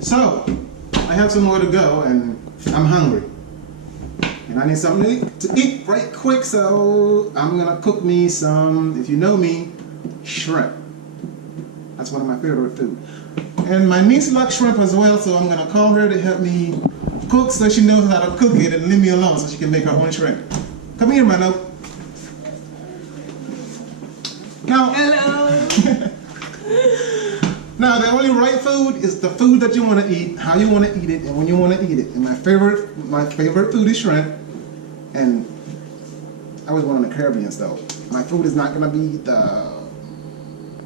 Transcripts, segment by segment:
So, I have somewhere to go and I'm hungry. And I need something to eat right quick, so I'm gonna cook me some, if you know me, shrimp. That's one of my favorite food. And my niece likes shrimp as well, so I'm gonna call her to help me cook so she knows how to cook it and leave me alone so she can make her own shrimp. Come here, Mano. Now, hello. Now, the only right food is the food that you want to eat, how you want to eat it, and when you want to eat it. And my favorite food is shrimp. And I was born in the Caribbean, so my food is not gonna be the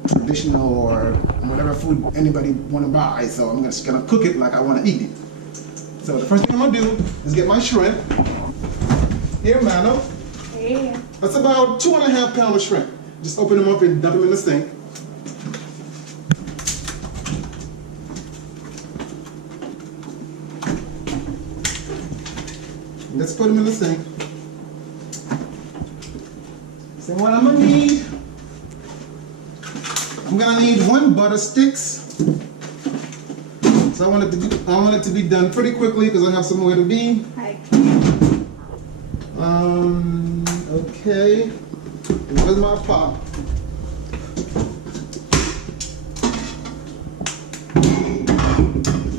traditional or whatever food anybody want to buy. So I'm just gonna cook it like I want to eat it. So the first thing I'm gonna do is get my shrimp. Here, Mano. Hey. That's about 2.5 pounds of shrimp. Just open them up and dump them in the sink. Let's put them in the sink. So what I'm gonna need, I'm gonna need 1 butter sticks. So I want it to be done pretty quickly because I have somewhere to be. Hi. Okay. Where's my pot?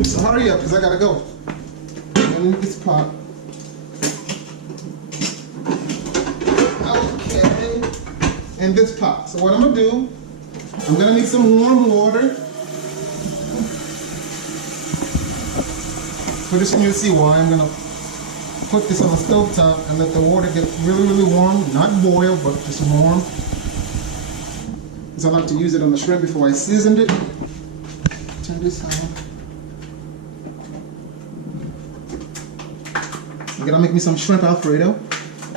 So hurry up because I gotta go. I need this pot. In this pot. So what I'm gonna do, I'm gonna need some warm water. For this one, you'll see why. I'm gonna put this on the stove top and let the water get really, really warm. Not boil, but just warm. Because I like to use it on the shrimp before I seasoned it. Turn this on. I'm gonna make me some shrimp Alfredo.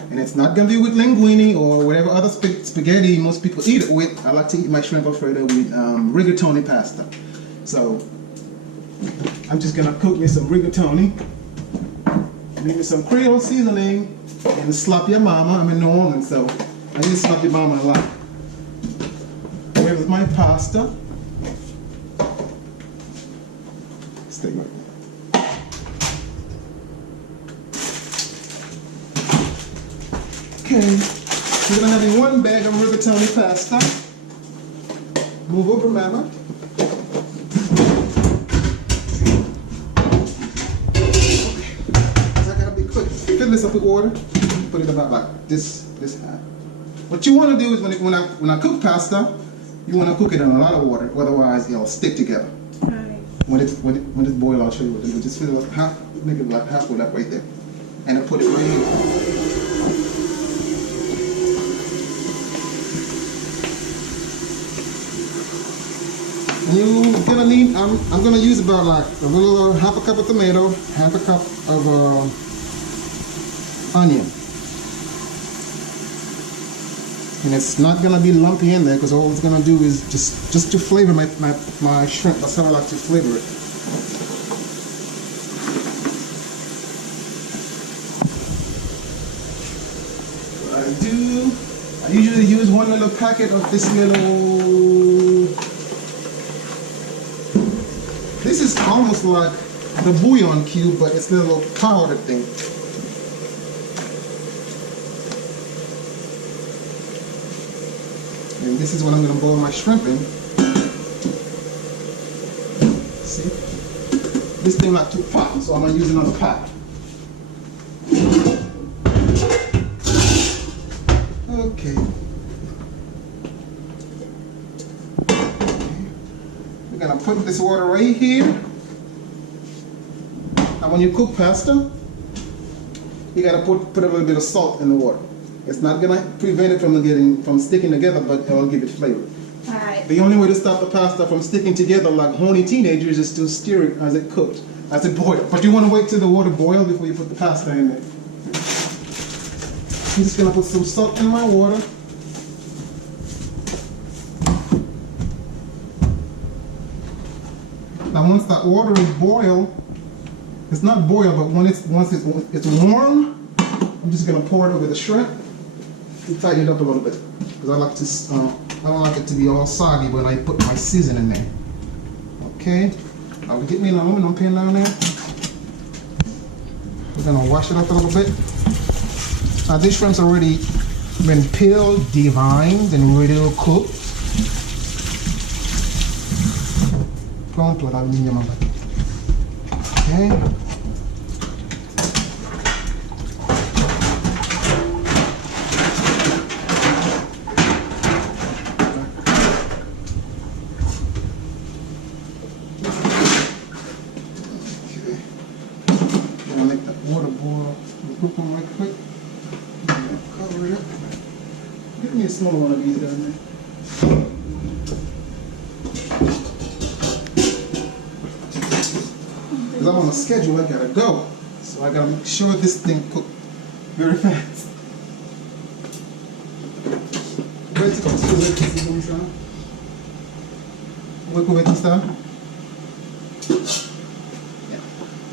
And it's not gonna be with linguine or whatever other spaghetti most people eat it with. I like to eat my shrimp Alfredo with rigatoni pasta. So I'm just gonna cook me some rigatoni, maybe some Creole seasoning, and slap your mama. I'm in New Orleans, so I need to slap your mama a lot. Here's my pasta. Stay right there. Okay, we're gonna have 1 bag of rigatoni pasta. Move over, Mama. Okay, so I gotta be quick. Fill this up with water. Put it about like this high. What you want to do is when I cook pasta, you want to cook it in a lot of water. Otherwise, it'll stick together. Right. When it's boiled, I'll show you what to do. Just fill it up half, make it like half full up right there, and I'll put it right here. You're gonna need, I'm gonna use about like a little, half a cup of tomato, half a cup of onion. And it's not gonna be lumpy in there because all it's gonna do is just to flavor my shrimp. That's how I like to flavor it. What I usually use 1 little packet of this little. This is almost like the bouillon cube, but it's a little powder thing. And this is what I'm going to boil my shrimp in. See? This thing like too hot, so I'm going to use another pot. Okay. We're going to put this water right here. And when you cook pasta, you got to put a little bit of salt in the water. It's not going to prevent it from sticking together, but it'll give it flavor. Alright. The only way to stop the pasta from sticking together like horny teenagers is to stir it as it cooks, as it boils. But you want to wait till the water boils before you put the pasta in there. I'm just going to put some salt in my water. Now once that water is boiled, it's not boiled, but once it's warm, I'm just going to pour it over the shrimp to tighten it up a little bit. Because I don't like it to be all soggy when I put my seasoning in there. Okay? I'll get me an aluminum pan down there. We're gonna wash it up a little bit. Now these shrimps already been peeled, deveined, and ready to cook. Pronto, la minha mamãe. Okay. Give me a small one of these down there. Because I'm on a schedule, I gotta go. So I gotta make sure this thing cooks very fast. Vai te construir aqui, vamos lá. Vou comer this down.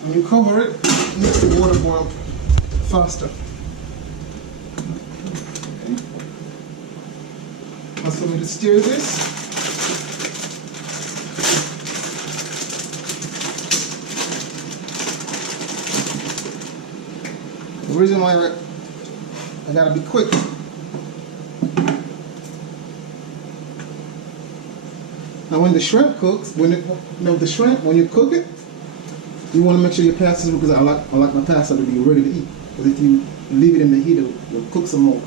When you cover it, it makes the water boil faster. Also, I'm going to stir this. The reason why I gotta be quick. Now, when the shrimp cooks, when you cook it, you want to make sure your pasta, because I like my pasta to be ready to eat. Because if you leave it in the heat, it'll cook some more.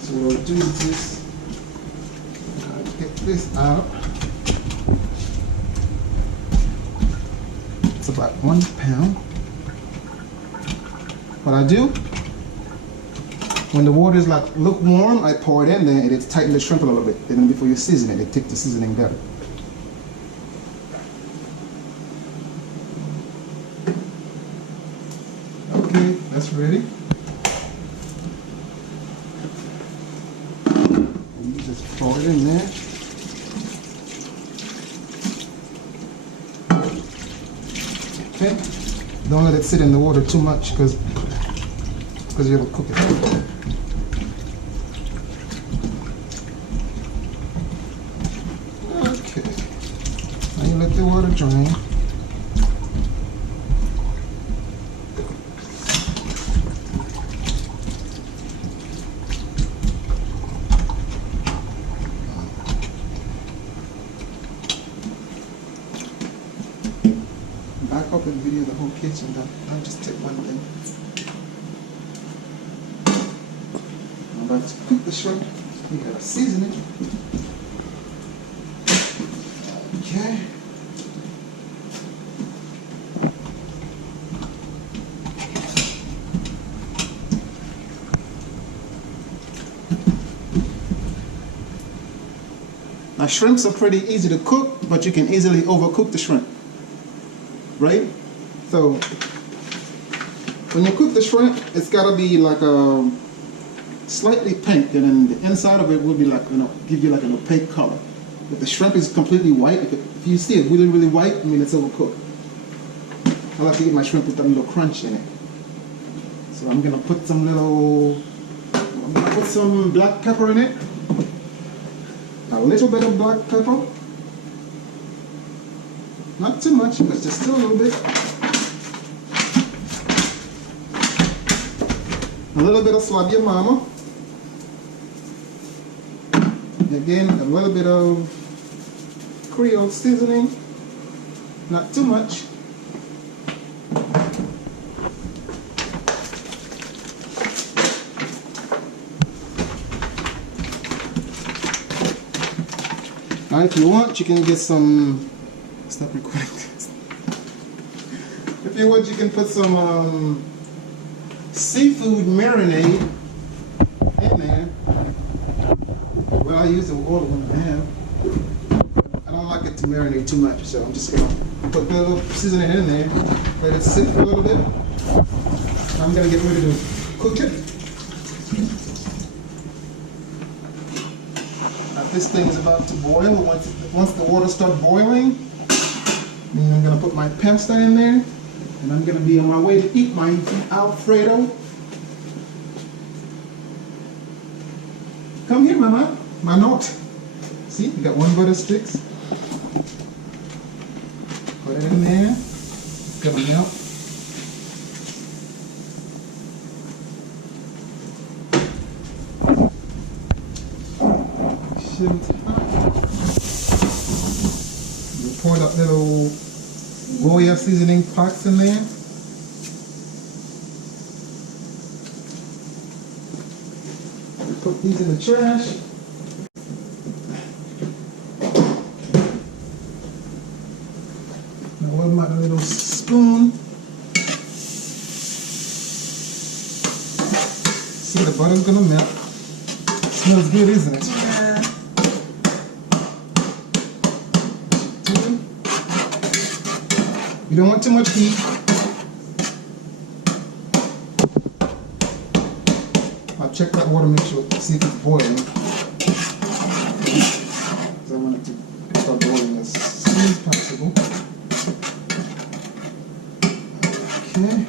So what I'll do is this. Get this out. It's about 1 pound. What I do, when the water is like lukewarm, I pour it in there and it tightens the shrimp a little bit. Then before you season it takes the seasoning better. Okay, that's ready. And you just pour it in there. Okay, don't let it sit in the water too much because it'll cook it. Okay, now you let the water drain. Back up and video the whole kitchen. I'll just take one thing. I'm about to cook the shrimp. You gotta season it. Okay. Now shrimps are pretty easy to cook, but you can easily overcook the shrimp. Right? So when you cook the shrimp, it's gotta be like a slightly pink, and then the inside of it will be like, give you like an opaque color. If the shrimp is completely white, if you see it really, really white, I mean it's overcooked. I like to eat my shrimp with a little crunch in it. So I'm gonna put some black pepper in it. A little bit of black pepper. Not too much, but just still a little bit. A little bit of slabia mama. Again, a little bit of Creole seasoning. Not too much. Now, if you want, you can get some. Stop recording this. If you want, you can put some seafood marinade in there. Well, I use the oil one I have. I don't like it to marinate too much, so I'm just gonna put a little seasoning in there, let it sit for a little bit. I'm gonna get ready to cook it. Now, this thing is about to boil. Once the water starts boiling, then I'm gonna put my pasta in there, and I'm gonna be on my way to eat my Alfredo. Come here, Mama. My note. See, you got one butter sticks. Put it that in there. It's gonna melt. Shouldn't you pour that little Goya seasoning pots in there. Put these in the trash. Now what about a little spoon? See, the butter's gonna melt. Smells good, isn't it? Yeah. You don't want too much heat. I'll check that water, make sure, see if it's boiling. Because I want it to start boiling as soon as possible. Okay.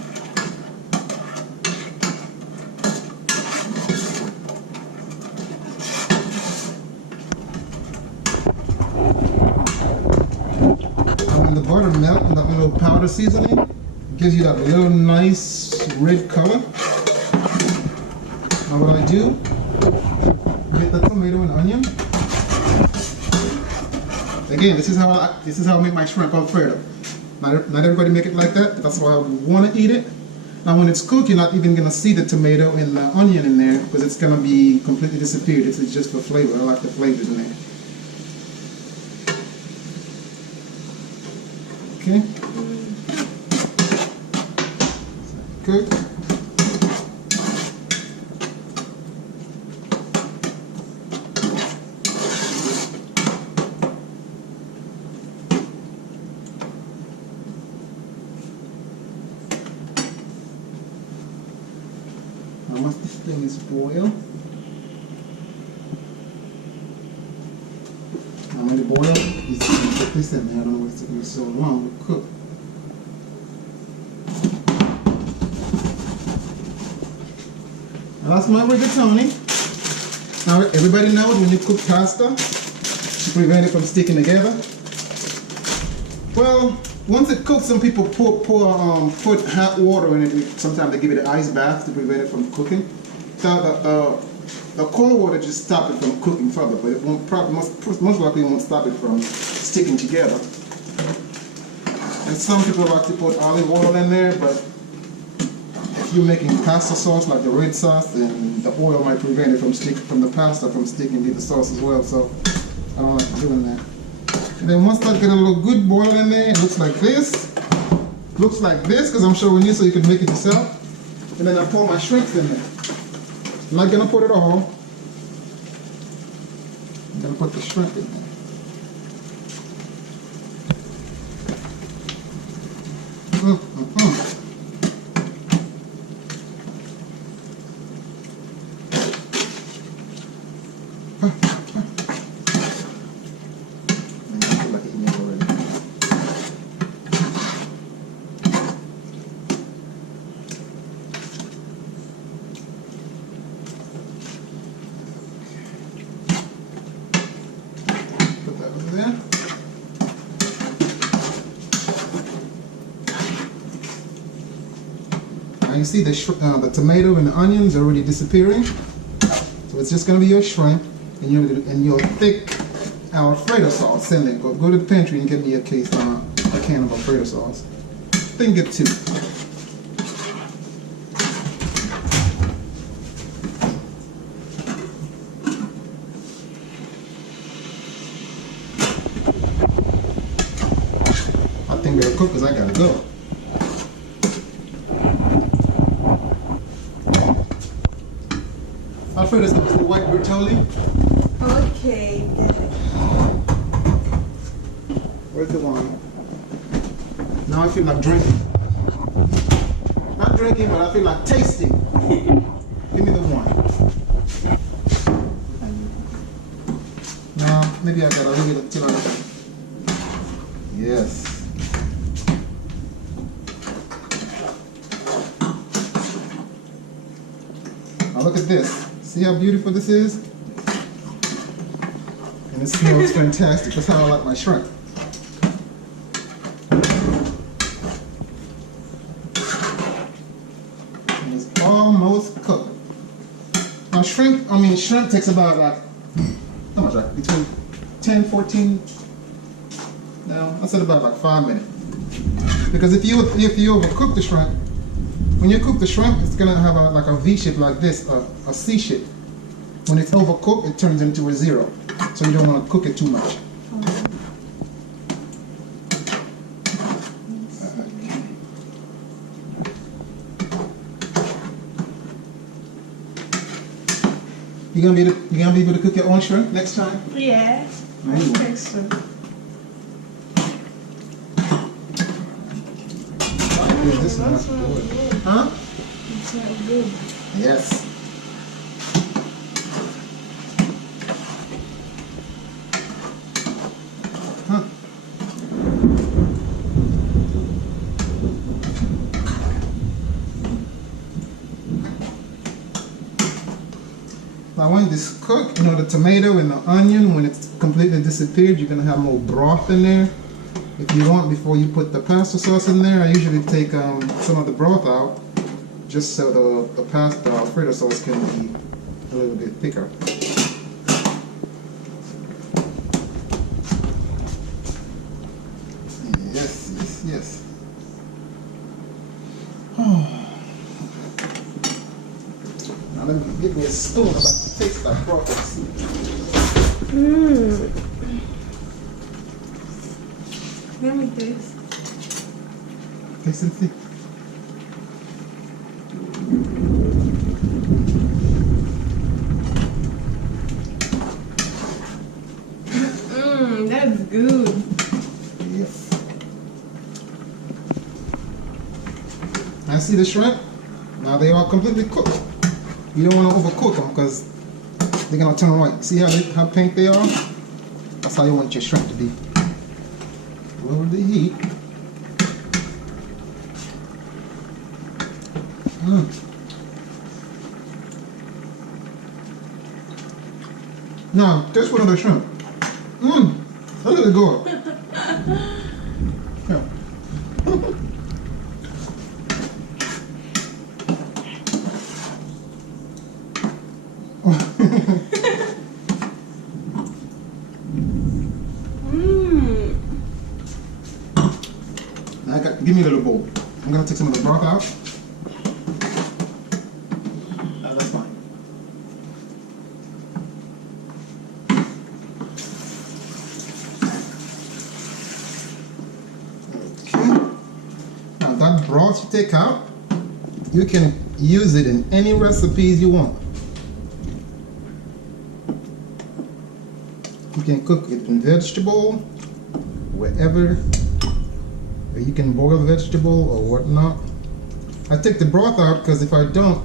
When the butter melts and that little powder seasoning, it gives you that little nice red color. Now what I do, get the tomato and onion. Again, this is how I make my shrimp Alfredo. Not everybody make it like that. That's why I want to eat it. Now when it's cooked, you're not even gonna see the tomato and the onion in there because it's gonna be completely disappeared. It's just for flavor. I like the flavors in there. Okay. Good. Now once this thing is boiled, now when it boils, you can put this in there. I don't know what's taking so long to cook. Now that's my rigatoni. Now everybody knows when you cook pasta, to prevent it from sticking together. Well, once it cooks, some people put hot water in it. Sometimes they give it an ice bath to prevent it from cooking. So the cold water just stops it from cooking further, but it won't most likely won't stop it from sticking together. And some people like to put olive oil in there, but if you're making pasta sauce like the red sauce, then the oil might prevent it from the pasta from sticking to the sauce as well. So I don't like doing that. And then once that get a little good boil in there, it looks like this. Looks like this, because I'm showing you so you can make it yourself. And then I pour my shrimps in there. I'm not gonna put it all. I'm gonna put the shrimp in there. Now you see the tomato and the onions are already disappearing. So it's just going to be your shrimp and your thick Alfredo sauce. Send it. Go to the pantry and get me a can of Alfredo sauce. Then get two. I think they're cooked because I gotta go. Alfredo, is the white bertolli? Okay, then. Where's the wine? Now I feel like drinking. Not drinking, but I feel like tasting. Give me the wine. Now, maybe I gotta leave it till I look. Yes. Now look at this. See how beautiful this is? And it smells fantastic. That's how I like my shrimp. shrimp takes about like, how much, like between 10, 14, no, I said about like 5 minutes. Because if you overcook the shrimp, when you cook the shrimp, it's gonna have like a V shape like this, a C shape. When it's overcooked, it turns into a 0. So you don't want to cook it too much. You gonna be able to cook your own shrimp next time? Yeah. No, you won't. Next one. This is not good. Huh? It's not good. Yes. Huh. Now when this cooked, the tomato and the onion, when it's completely disappeared, you're gonna have more broth in there. If you want, before you put the pasta sauce in there, I usually take some of the broth out, just so the pasta Alfredo sauce can be a little bit thicker. Yes. Oh. Now let me give me a spoon. I'm about to taste that broth and see. Let me taste. Taste and see. That's good. Yes. I see the shrimp. Now they are completely cooked. You don't want to overcook them because they're gonna turn white. See how pink they are? That's how you want your shrimp to be. Lower the heat. Now, taste one of the shrimp. Look at it go. Yeah. Now, give me a little bowl. I'm gonna take some of the broth out. That's fine. Now that broth you take out, you can use it in any recipes you want. You can cook it in vegetable, wherever, or you can boil vegetable or whatnot. I take the broth out because if I don't,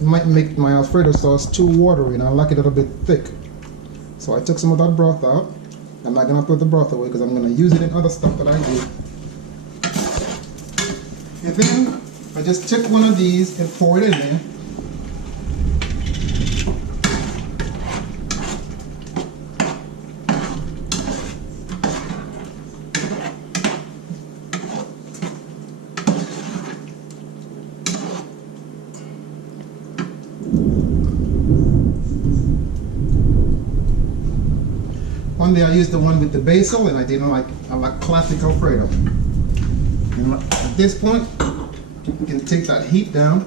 it might make my Alfredo sauce too watery and I like it a little bit thick. So I took some of that broth out. I'm not gonna put the broth away because I'm gonna use it in other stuff that I do. And then I just take one of these and pour it in there. One day I used the one with the basil and I didn't like, I like classic Alfredo. And at this point, you can take that heat down.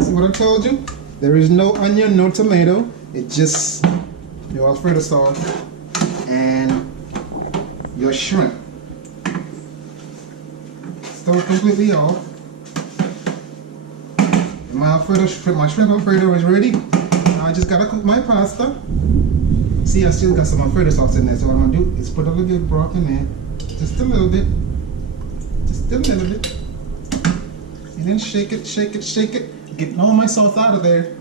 See what I told you? There is no onion, no tomato. It's just your Alfredo sauce and your shrimp. Stove completely off. My shrimp Alfredo is ready. Now I just gotta cook my pasta. See, I still got some Alfredo sauce in there. So what I'm gonna do is put a little bit of broth in there, just a little bit, just a little bit, and then shake it, shake it, shake it. Getting all my sauce out of there.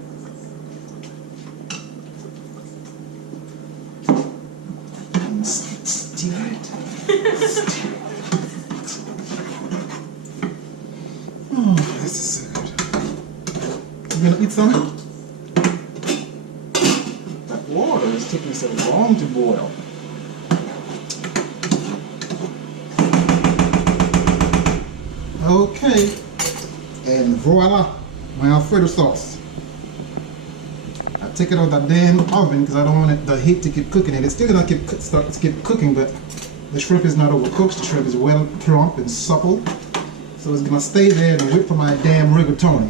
Stir it. Oh, this is so good. You gonna eat some? That water is taking so long to boil. Okay, and voila, my Alfredo sauce. I take it out of the damn oven because I don't want the heat to keep cooking it. It's still gonna start to keep cooking, but the shrimp is not overcooked. The shrimp is well plump and supple, so it's gonna stay there and wait for my damn rigatoni.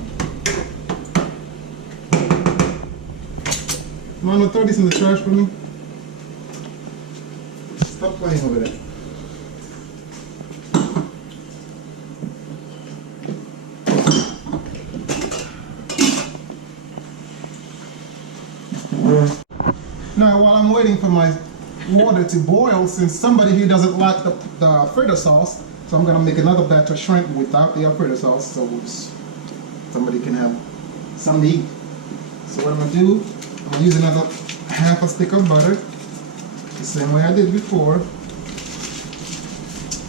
Mama, throw this in the trash for me. Stop playing over there. Now, while I'm waiting for my water to boil, since somebody here doesn't like the Alfredo sauce, so I'm gonna make another batch of shrimp without the Alfredo sauce, so somebody can have some to eat. So what I'm gonna do, I'm gonna use another half a stick of butter, the same way I did before,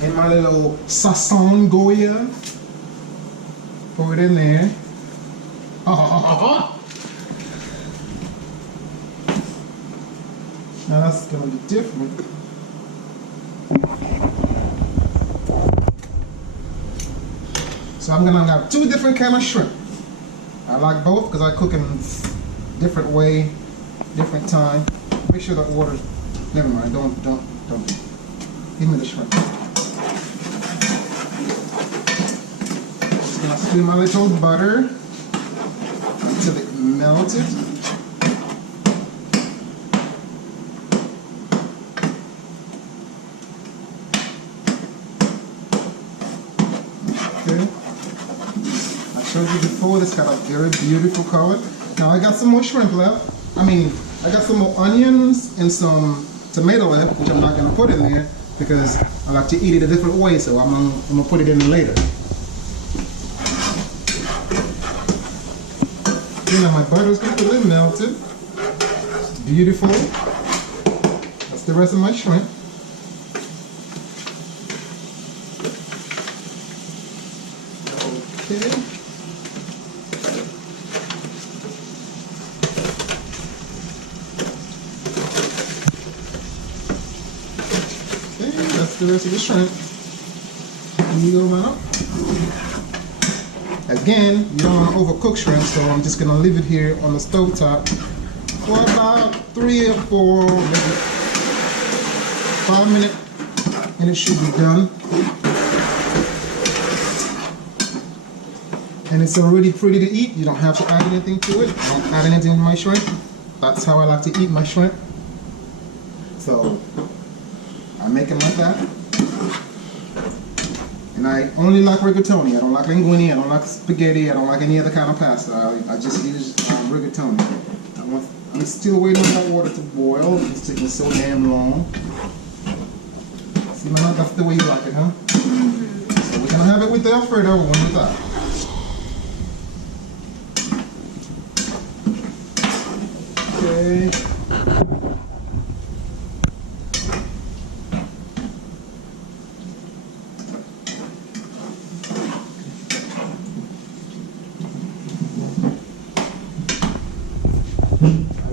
and my little sazon Goya. Pour it in there. Now that's gonna be different. So I'm gonna have two different kind of shrimp. I like both because I cook in different way, different time. Make sure that water. Never mind. Don't. Give me the shrimp. Just gonna stir my little butter until it melted. Showed you before, this got a very beautiful color. Now I got some more shrimp left. I got some more onions and some tomato left, which I'm not gonna put in there because I like to eat it a different way, so I'm gonna put it in later. You know, my butter's completely melted. It's beautiful. That's the rest of my shrimp. Okay. That's the rest of the shrimp. Here you go, man. Again, you don't want to overcook shrimp, so I'm just going to leave it here on the stove top for about 3 or 4, maybe 5 minutes, and it should be done. And it's already ready to eat. You don't have to add anything to it. I don't add anything to my shrimp. That's how I like to eat my shrimp. So I make it like that. And I only like rigatoni. I don't like linguine. I don't like spaghetti. I don't like any other kind of pasta. I just use rigatoni. I'm still waiting on that water to boil. It's taking so damn long. See, man, that's the way you like it, huh? So we're gonna have it with the Alfredo when we're done. Okay.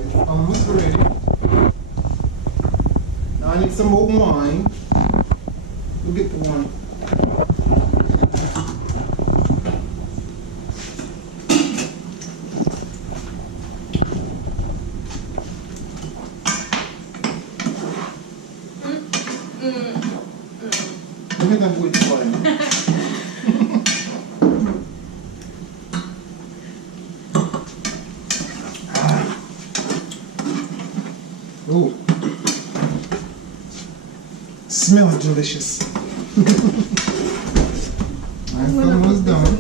It's almost ready. Now I need some more wine. We'll get the wine. Look at that good wine. Ooh. Smells delicious. That's almost done.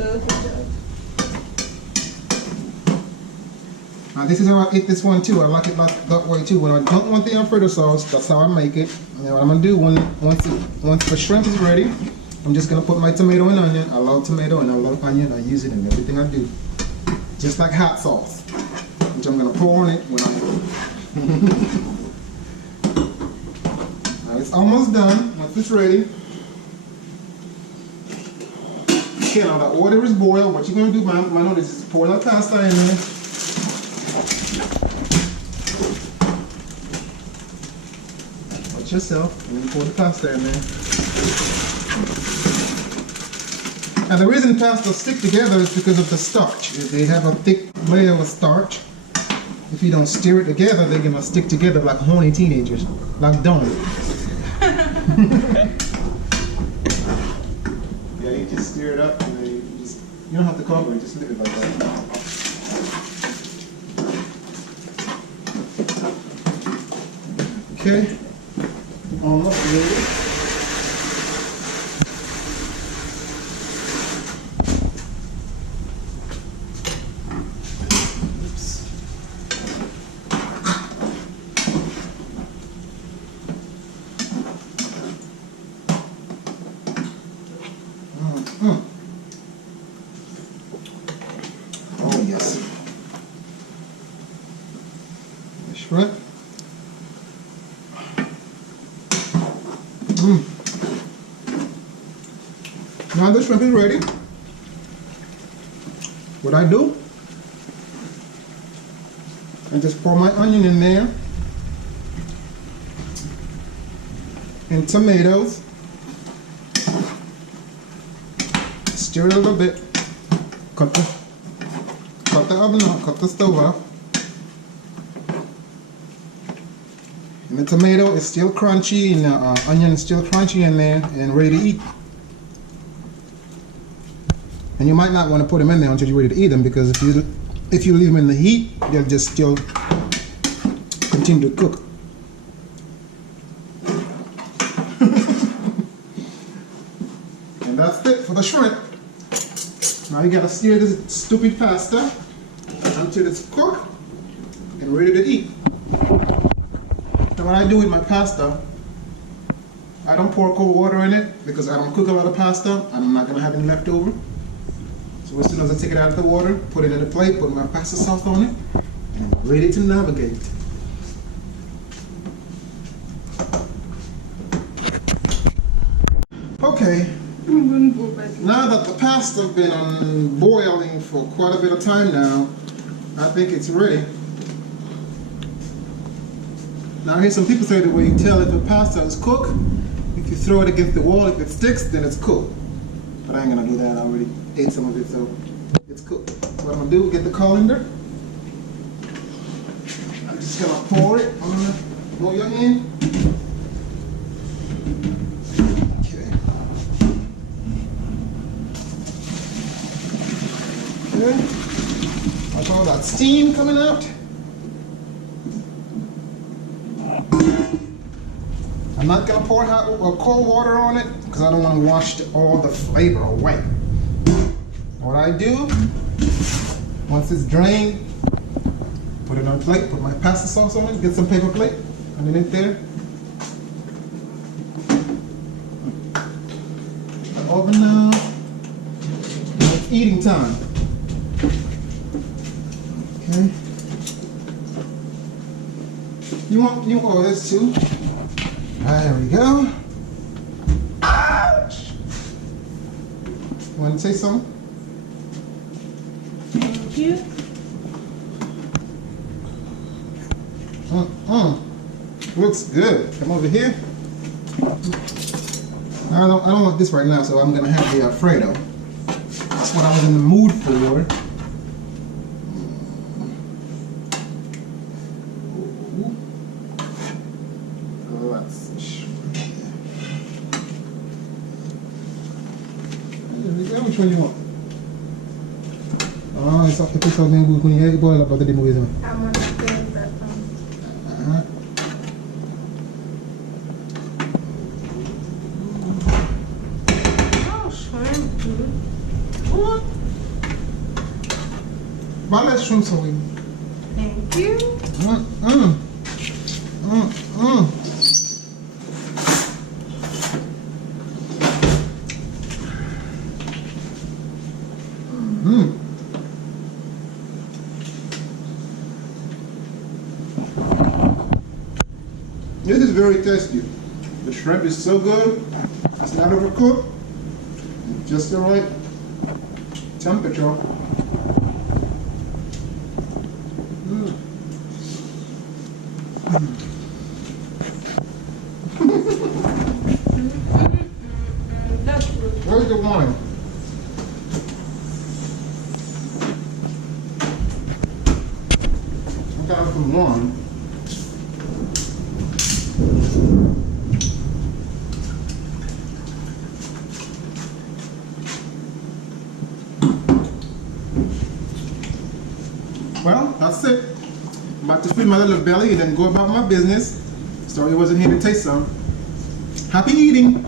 Now this is how I eat this one too. I like it like that way too. When I don't want the Alfredo sauce, that's how I make it. Now what I'm gonna do once the shrimp is ready, I'm just gonna put my tomato and onion. I love tomato and I love onion. I use it in everything I do. Just like hot sauce, which I'm gonna pour on it when I'm Now it's almost done. Once it's ready. Okay, now the water is boiled. What you're gonna do, man, is pour the pasta in there. Yourself and then pour the pasta in there. And the reason pastas stick together is because of the starch. They have a thick layer of starch. If you don't stir it together, they're gonna stick together like horny teenagers, like donuts. Yeah, you just stir it up and then you don't have to cover it, just leave it like that. Okay, almost ready. Oh yes. The shrimp. Now the shrimp is ready. What I do, I just pour my onion in there and tomatoes. Stir it a little bit. Cut the oven off, cut the stove off. And the tomato is still crunchy and the onion is still crunchy in there and ready to eat. And you might not want to put them in there until you're ready to eat them, because if you leave them in the heat, they'll just still continue to cook. And that's it for the shrimp. Now you gotta stir this stupid pasta until it's cooked and ready to eat. Now what I do with my pasta, I don't pour cold water in it because I don't cook a lot of pasta and I'm not gonna have any left over. So as soon as I take it out of the water, put it in a plate, put my pasta sauce on it, and I'm ready to navigate. Okay. I'm gonna go back. Now that the pasta's been boiling for quite a bit of time now, I think it's ready. Now I hear some people say the way you tell if the pasta is cooked, if you throw it against the wall, if it sticks, then it's cooked. But I ain't gonna do that, I already ate some of it, so it's cooked. So what I'm gonna do, get the colander. I'm just gonna pour it on the boil end. Watch all that steam coming out. I'm not gonna pour hot or cold water on it because I don't want to wash all the flavor away. What I do, once it's drained, put it on a plate, put my pasta sauce on it, get some paper plate underneath there. The oven now. It's eating time. Okay. You want this too? There we go. Ouch! Want to say something? Thank you. Looks good. Come over here. I don't want this right now, so I'm gonna have the Alfredo. That's what I was in the mood for. Which one you want? Ah, it's up to put something good when you boil up at the movies. I'm gonna get that one. Oh, shrimp. What? But let's shrimp so we. Thank you. This is very tasty. The shrimp is so good. It's not overcooked. Just the right temperature. That's good. Where's the wine? kind of from one. Well, that's it. I'm about to feed my little belly and then go about my business. Sorry I wasn't here to taste some. Happy eating!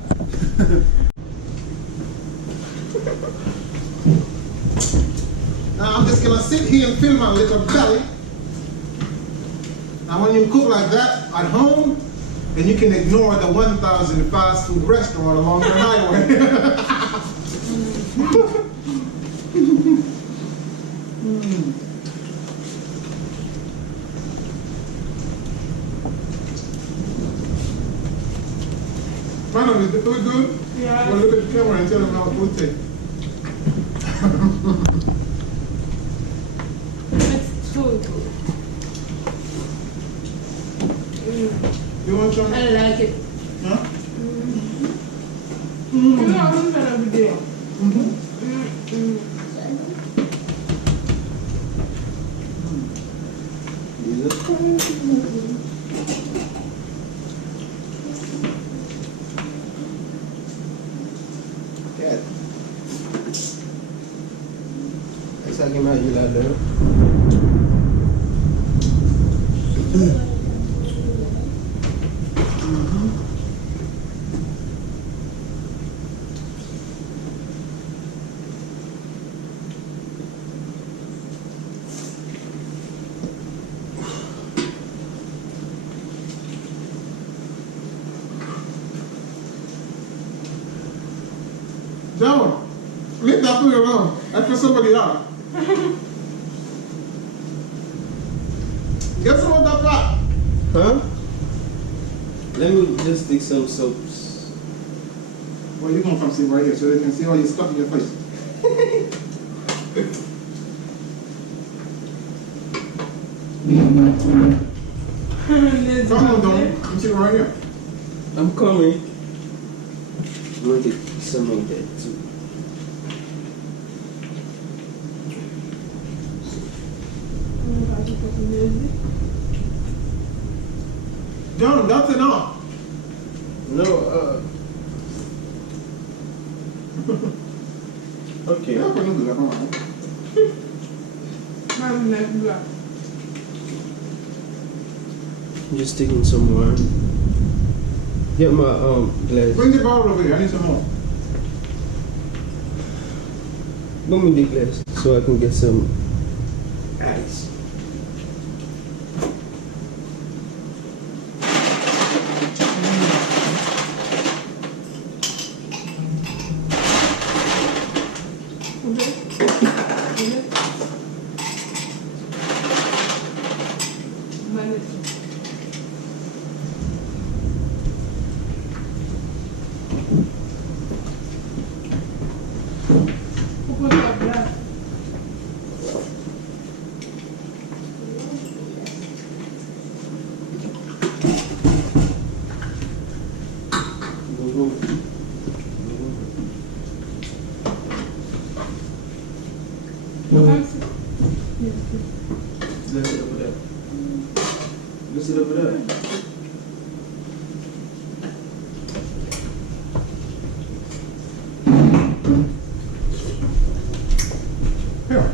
Now I'm just gonna sit here and fill my little belly. Now when you cook like that at home, then you can ignore the 1,000 fast food restaurant along the highway. Madam, is the food good? Yeah. Well, look at the camera and tell them how food tastes. It's too good. You want some? I like it. Huh? You know, I'm gonna be there. Cat. Esa que me ayuda, ¿no? Joe, leave that food alone. That's for somebody else. Get some of that pot. Huh? Let me just take some soaps. Well, you're going to come sit right here so they can see all your stuff in your face. Come on, Don. Come sit right here. I'm coming. I'm gonna take some of that too. Don, that's enough. No, okay. Yeah, but no good, come on. I'm not black. I'm just taking some more. Get my glass. Bring the bottle over here. I need some more. Bring me the glass so I can get some ice. Let's sit over there. Let's sit over there. Here.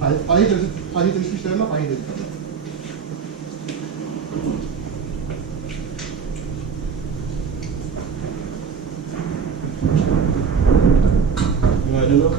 I need to stand up. I need to. You want to know?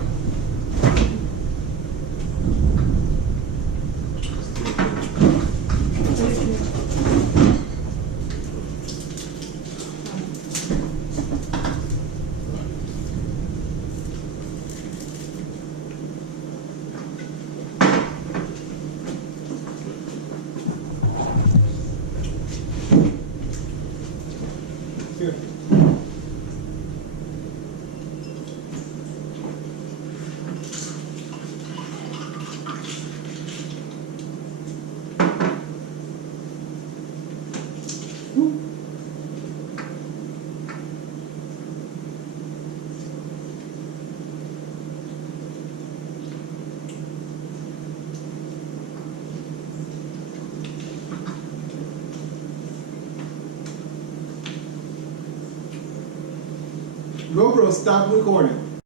GoPro, stop recording.